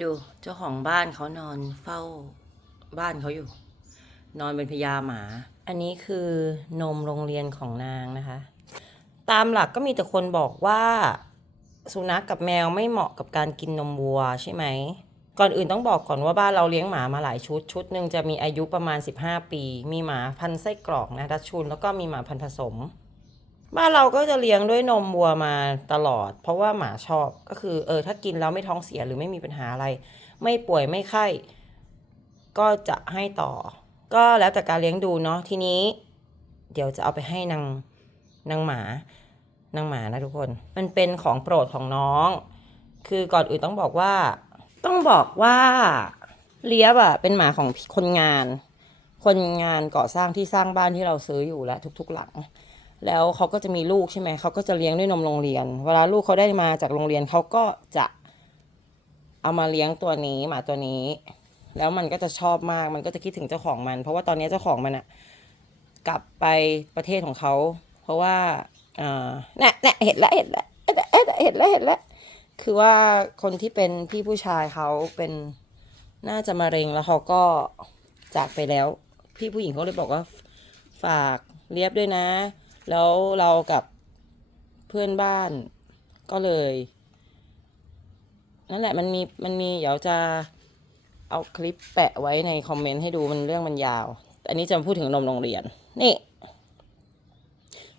ดูเจ้าของบ้านเขานอนเฝ้าบ้านเขาอยู่ นอนเป็นพญาหมา อันนี้คือนมโรงเรียนของนางนะคะ ตามหลักก็มีแต่คนบอกว่าสุนัขกกับแมวไม่เหมาะกับการกินนมวัวใช่ไหม ก่อนอื่นต้องบอกก่อนว่าบ้านเราเลี้ยงหมามาหลายชุด ชุดหนึ่งจะมีอายุประมาณ 15 ปี มีหมาพันธุ์ไส้กรอกนะดัชชุนแล้วก็มีหมาพันธุ์ผสม บ้านเราก็จะเลี้ยงด้วยนมวัวมาตลอด เพราะว่าหมาชอบก็คือเออถ้ากินแล้วไม่ท้องเสียหรือไม่มีปัญหาอะไร ไม่ป่วยไม่ไข้ก็จะให้ต่อ ก็แล้วแต่การเลี้ยงดูเนาะทีนี้ เดี๋ยวจะเอาไปให้นางนางหมานางหมานะทุกคน มันเป็นของโปรดของน้อง คือก่อนอื่นต้องบอกว่า ต้องบอกว่าเลียบอะเป็นหมาของคนงาน คนงานก่อสร้างที่สร้างบ้านที่เราซื้ออยู่แล้วทุกๆหลัง แล้วเขาก็จะมีลูกใช่ไหมเขาก็จะเลี้ยงด้วยนมโรงเรียน เวลาลูกเขาได้มาจากโรงเรียนเขาก็จะเอามาเลี้ยงตัวนี้หมาตัวนี้ แล้วมันก็จะชอบมากมันก็จะคิดถึงเจ้าของมัน เพราะว่าตอนนี้เจ้าของมันอะกลับไปประเทศของเขา เพราะว่าอ่าเนี่ยเนี่ยเห็นแล้วเห็นแล้วเห็นแล้วเห็นแล้วเห็นแล้วคือว่าคนที่เป็นพี่ผู้ชายเขาเป็นน่าจะมะเร็งแล้วเขาก็จากไปแล้ว พี่ผู้หญิงเขาเลยบอกว่าฝากเรียบด้วยนะ แล้วเรากับเพื่อนบ้านก็เลย นั่นแหละมันมีมันมีเดี๋ยวจะเอาคลิปแปะไว้ในคอมเมนต์ให้ดูมันเรื่องมันยาว อันนี้จะพูดถึงนมโรงเรียน นี่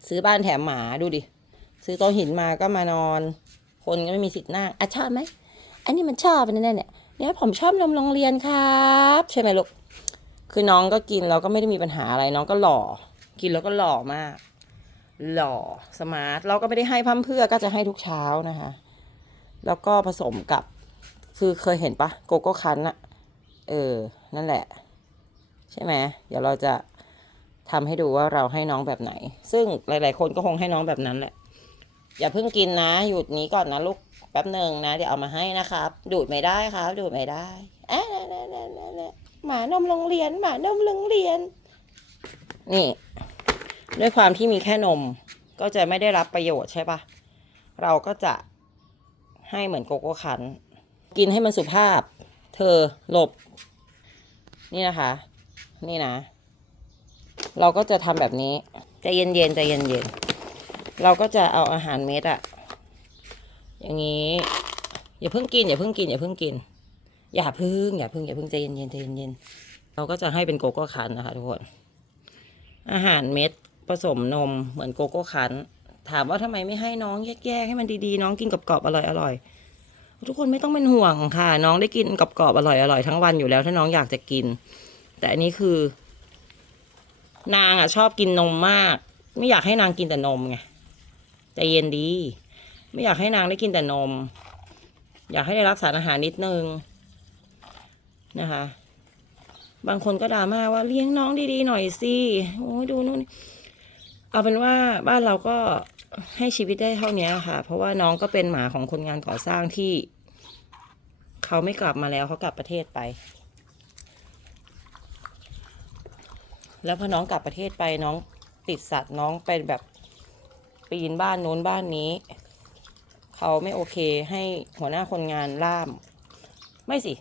ซื้อบ้านแถมหมาดูดิ ซื้อโต๊ะหินมาก็มานอน คนก็ไม่มีสิทธิ์นั่งอะชอบไหม อันนี้มันชอบอันนั้นเนี่ยเนี่ยผมชอบนมโรงเรียนครับ ใช่ไหมลูก คือน้องก็กินแล้วก็ไม่ได้มีปัญหาอะไรน้องก็หล่อ กินแล้วก็หล่อมาก หล่อสมาร์ทเราก็ไม่ได้ให้พั่มเพื่อก็จะให้ทุกเช้านะคะ แล้วก็ผสมกับคือเคยเห็นปะโกโก้คันอะเออ นั่นแหละ ใช่ไหมเดี๋ยวเราจะทำให้ดูว่าเราให้น้องแบบไหน ซึ่งหลาย ๆ คนก็คงให้น้องแบบนั้นแหละ อย่าเพิ่งกินนะ หยุดนี้ก่อนนะลูกแป๊บหนึ่งนะ เดี๋ยวเอามาให้นะครับ ดูดไม่ได้ครับ ดูดไม่ได้เอ๊ะเน่เน่เน่เน่หมานมโรงเรียน หมานมโรงเรียน นี่ ด้วยความที่มีแค่นมก็จะไม่ได้รับประโยชน์ใช่ปะเราก็จะให้เหมือนโกโก้คัน กินให้มันสุภาพ เธอหลบ นี่นะคะ นี่นะ เราก็จะทำแบบนี้ใจเย็นๆใจเย็นๆเราก็จะเอาอาหารเม็ดอะอย่างนี้ อย่าเพิ่งกิน อย่าเพิ่งกิน อย่าเพิ่งกิน อย่าเพิ่งอย่าเพิ่งอย่าเพิ่งใจเย็นๆใจเย็นๆเราก็จะให้เป็นโกโก้คันนะคะทุกคนอาหารเม็ด ผสมนมเหมือนโกโก้คันถามว่าทำไมไม่ให้น้องแยกๆให้มันดีๆ น้องกินกรอบๆอร่อยๆทุกคนไม่ต้องเป็นห่วงค่ะ น้องได้กินกรอบๆอร่อยๆทั้งวันอยู่แล้ว ถ้าน้องอยากจะกิน แต่อันนี้คือ นางอะชอบกินนมมาก ไม่อยากให้นางกินแต่นมไงใจเย็นดี ไม่อยากให้นางได้กินแต่นม อยากให้ได้รับสารอาหารนิดนึงนะคะ บางคนก็ด่ามาว่าเลี้ยงน้องดีๆหน่อยสิโอ้ยดูนู่น เอาเป็นว่าบ้านเราก็ให้ชีวิตได้เท่านี้ค่ะ เพราะว่าน้องก็เป็นหมาของคนงานก่อสร้างที่ เขาไม่กลับมาแล้วเขากลับประเทศไป แล้วพอน้องกลับประเทศไปน้องติดสัตว์น้องไปแบบปีนบ้านโน้นบ้านนี้ เขาไม่โอเคให้หัวหน้าคนงานล่าม ไม่สิ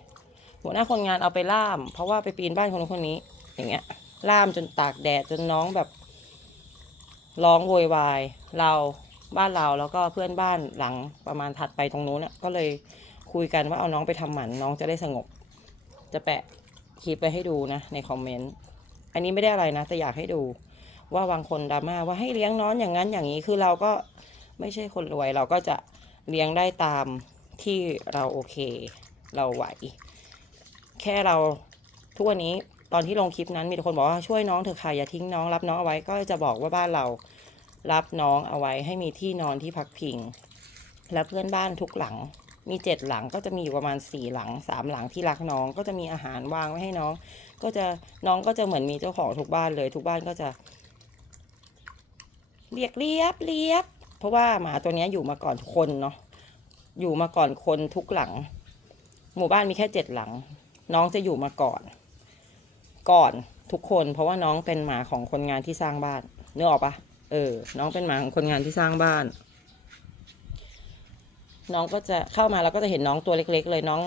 หัวหน้าคนงานเอาไปล่าม เพราะว่าไปปีนบ้านคนนู้นคนนี้ อย่างเงี้ยล่ามจนตากแดดจนน้องแบบ ร้องโวยวายเราบ้านเราแล้วก็เพื่อนบ้านหลังประมาณถัดไปตรงนู้นน่ะก็เลยคุยกันว่าเอาน้องไปทำหมันน้องจะได้สงบ จะแปะคลิปไปให้ดูนะในคอมเมนต์อันนี้ไม่ได้อะไรนะแต่อยากให้ดูว่าบางคนดราม่าว่าให้เลี้ยงน้องอย่างนั้นอย่างนี้คือเราก็ไม่ใช่คนรวยเราก็จะเลี้ยงได้ตามที่เราโอเค เราไหว แค่เราทุกวันนี้ ตอนที่ลงคลิปนั้นมีคนบอกว่าช่วยน้องเถอะค่ะอย่าทิ้งน้องรับน้องเอาไว้ก็จะบอกว่าบ้านเรารับน้องเอาไว้ให้มีที่นอนที่พักพิง และเพื่อนบ้านทุกหลัง มีเจ็ดหลังก็จะมีอยู่ประมาณสี่หลังสามหลังที่รักน้องก็จะมีอาหารวางไว้ให้น้อง ก็จะน้องก็จะเหมือนมีเจ้าของทุกบ้านเลย ทุกบ้านก็จะ เรียกเรียบเรียบ เพราะว่าหมาตัวนี้อยู่มาก่อนคนเนาะอยู่มาก่อนคนทุกหลัง หมู่บ้านมีแค่เจ็ดหลัง น้องจะอยู่มาก่อน ก่อนทุกคนเพราะว่าน้องเป็นหมาของคนงานที่สร้างบ้านนึกออกปะเออ น้องเป็นหมาของคนงานที่สร้างบ้าน น้องก็จะเข้ามาแล้วก็จะเห็นน้องตัวเล็ก ๆ เลยน้อง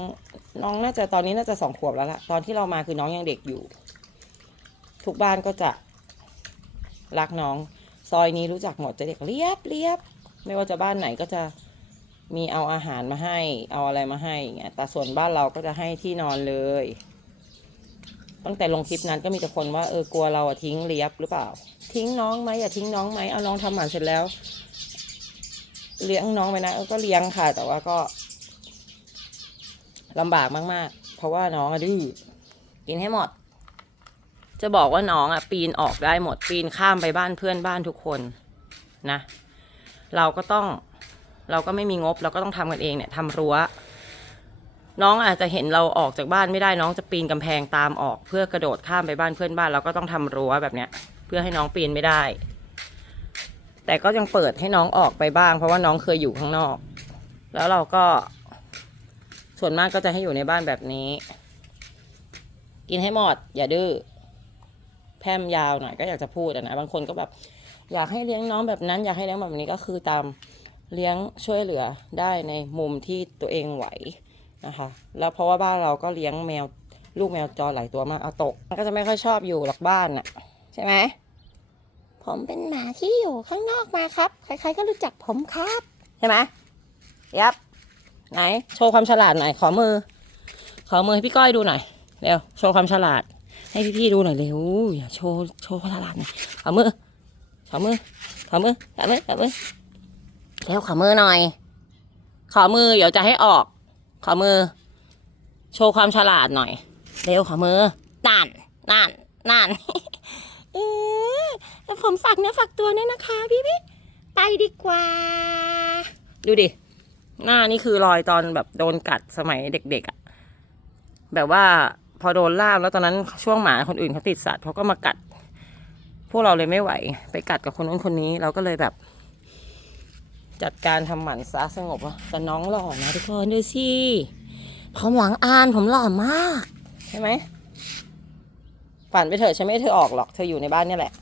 น้องน่าจะตอนนี้น่าจะสองขวบแล้วล่ะตอนที่เรามาคือน้องยังเด็กอยู่ ทุกบ้านก็จะรักน้อง ซอยนี้รู้จักหมดจะเด็กเรียบเรียบไม่ว่าจะบ้านไหนก็จะมีเอาอาหารมาให้ เอาอะไรมาให้อย่างเงี้ยแต่ส่วนบ้านเราก็จะให้ที่นอนเลย ตั้งแต่ลงคลิปนั้นก็มีแต่คนว่าเออกลัวเราอะทิ้งเลียบหรือเปล่า ทิ้งน้องไหมอย่าทิ้งน้องไหมเอาน้องทำหมันเสร็จแล้ว เลี้ยงน้องไปนะเออก็เลี้ยงค่ะ แต่ว่าก็ลำบากมากๆ เพราะว่าน้องอะดื้อกินให้หมด จะบอกว่าน้องอะปีนออกได้หมดปีนข้ามไปบ้านเพื่อนบ้านทุกคนนะ เราก็ต้องเราก็ไม่มีงบเราก็ต้องทำกันเองเนี่ยทำรั้ว น้องอาจจะเห็นเราออกจากบ้านไม่ได้น้องจะปีนกำแพงตามออกเพื่อกระโดดข้ามไปบ้านเพื่อนบ้านเราก็ต้องทำรั้วแบบเนี้ย เพื่อให้น้องปีนไม่ได้ แต่ก็ยังเปิดให้น้องออกไปบ้าง เพราะว่าน้องเคยอยู่ข้างนอก แล้วเราก็ ส่วนมากก็จะให้อยู่ในบ้านแบบนี้ กินให้หมดอย่าดื้อแพร่มยาวหน่อยก็อยากจะพูดนะบางคนก็แบบอยากให้เลี้ยงน้องแบบนั้น อยากให้เลี้ยงแบบนี้ก็คือตามเลี้ยงช่วยเหลือได้ในมุมที่ตัวเองไหว นะคะ แล้วเพราะว่าบ้านเราก็เลี้ยงแมวลูกแมวจรหลายตัวมากเอาตก มันก็จะไม่ค่อยชอบอยู่หลักบ้านน่ะ ใช่ไหมผมเป็นหมาที่อยู่ข้างนอกมาครับ ใครๆก็รู้จักผมครับ ใช่ไหมยับ ไหน โชว์ความฉลาดหน่อย ขอมือ ขอมือให้พี่ก้อยดูหน่อย เร็ว โชว์ความฉลาด ให้พี่ๆดูหน่อยเร็ว อย่าโชว์ โชว์ความฉลาดหน่อยขอมือ ขอมือ ขอมือ ขอมือ ขอมือ เร็วขอมือหน่อย ขอมือ เดี๋ยวจะให้ออก ขอมือ โชว์ความฉลาดหน่อย เร็วขอมือนั่นนั่นนั่นเออผมฝากเนื้อฝากตัวเนี่ยนะคะ พี่พี่ไปดีกว่า ดูดิ หน้านี่คือรอยตอนแบบโดนกัดสมัยเด็กๆอะ่ะ แบบว่าพอโดนล่ามแล้วตอนนั้นช่วงหมาคนอื่นเขาติดสัตว์เขาก็มากัด พวกเราเลยไม่ไหว ไปกัดกับคนนู้นคนนี้เราก็เลยแบบ จัดการทำหมันซะสงบอะแต่น้องหล่อนะทุกคนดูสิผมหลังอ่านผมหล่อมากใช่ไหมฝันไปเถอะฉันไม่ให้เธอออกหรอก เธออยู่ในบ้านเนี่ยแหละ